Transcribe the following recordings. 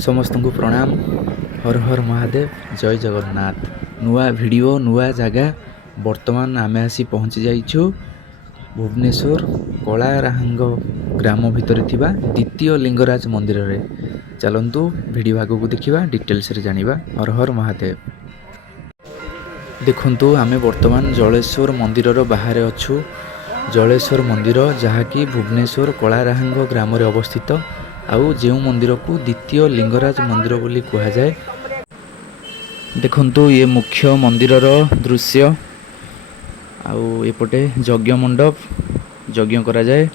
समस्त को प्रणाम। हर हर महादेव, जय जगन्नाथ। नुआ वीडियो नुआ जगह वर्तमान आम आसी पहुँची जाइछु भुवनेश्वर कलाराहांग ग्राम भितर थिबा द्वितीय लिंगराज मंदिर रे। चलंतु वीडियो आगु को देखिबा, डिटेल्स रे जानिबा। हर हर महादेव। देखंतु आमे वर्तमान जलेश्वर मंदिर रो बाहर अछु। जलेश्वर मंदिर जहाँकि भुवनेश्वर कलाराहांग ग्राम रे अवस्थित। आउ जो मंदिर को द्वितीय लिंगराज मंदिर बोली कहा जाए। देखंतु ये मुख्य मंदिर रो दृश्य। आउ एपटे यज्ञ मंडप यज्ञ करा जाए।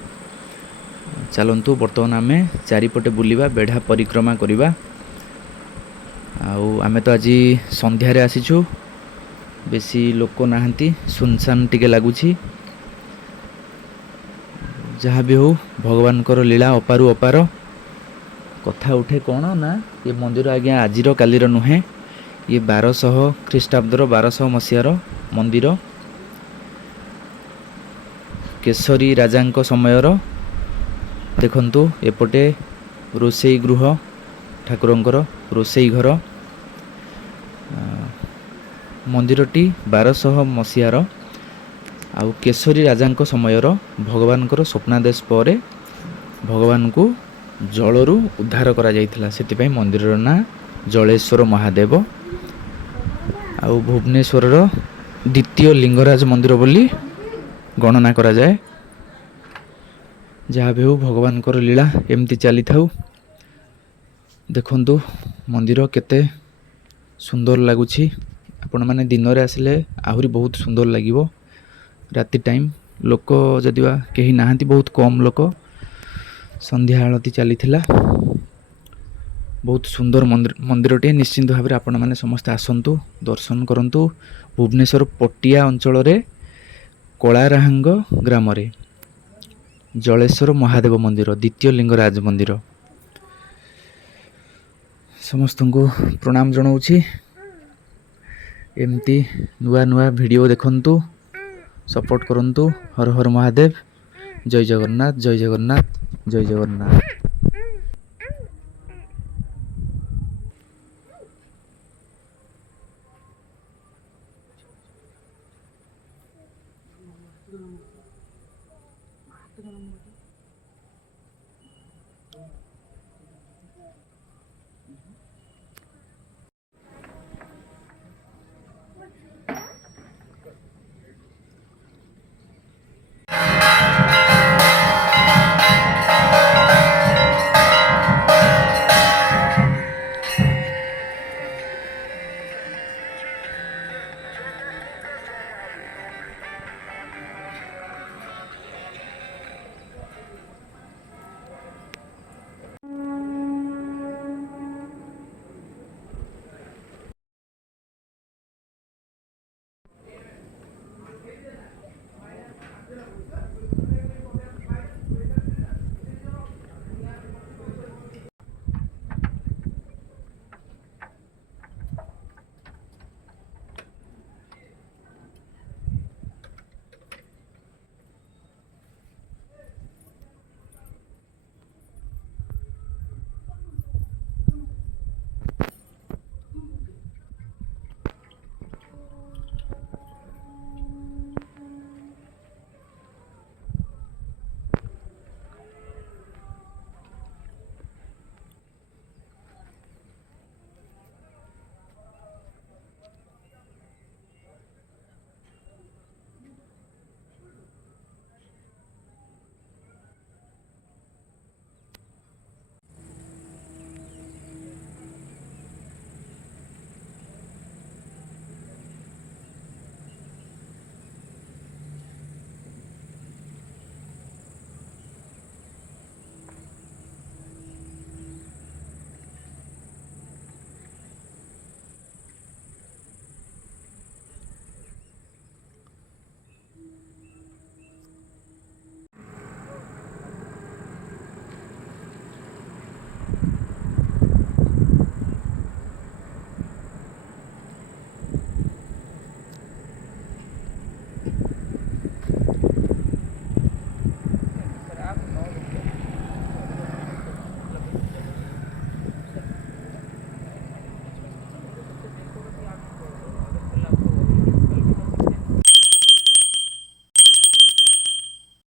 चलंतु वर्तमान आमे चारिपटे बुलिबा, बेढ़ा परिक्रमा करिबा। आउ आमे तो आज संध्या रे आसीछु, बेसी लोक नाहंती, सुनसान टिके लागुछि। जहाँ भी हो भगवान कर लीला अपारु अपार। कथा उठे कौन ना, ये मंदिर आज्ञा आजिर कालीर नुहे। ये 1200 ख्रीष्टाब्दर 1200 मसीहार मंदिर। केशरी राजांक समयर। देखंतु एपटे रोसई गृह, ठाकुरंकर रोसई घर। मंदिरटी 1200 मसीहार आउ केशरी राजांक समयर भगवानकर स्वप्नादेश पर भगवान को जलरू उद्धार करा जाइथिला। सेतिपई मंदिर ना जलेश्वर महादेव। आउ भुवनेश्वर द्वितीय लिंगराज मंदिर बोली गणना करा जाए। जहाँ भी हो भगवान कर लीला एमती चली थाउ। देखंतु मंदिर केते सुंदर लगुछि। आपण माने दिन रे आसिले आहुरी बहुत सुंदर लागिवो। राति टाइम लोक जदिवा केही नाहंती, बहुत कम लोक। संध्या आलती चली थिला। बहुत सुंदर मंदिरटे। निश्चिंत भाव में आपण माने समस्त आसंतु, दर्शन करंतु। भुवनेश्वर पटिया अंचल रे कलाराहांग ग्राम रे जलेश्वर महादेव मंदिर, द्वितीय लिंगराज मंदिर। समस्त को प्रणाम जनाऊछि। एमती नुआ नुआ वीडियो देखंतु, सपोर्ट करंतु। हर हर महादेव। जय जगन्नाथ, जय जगन्नाथ, जय जगन्नाथ।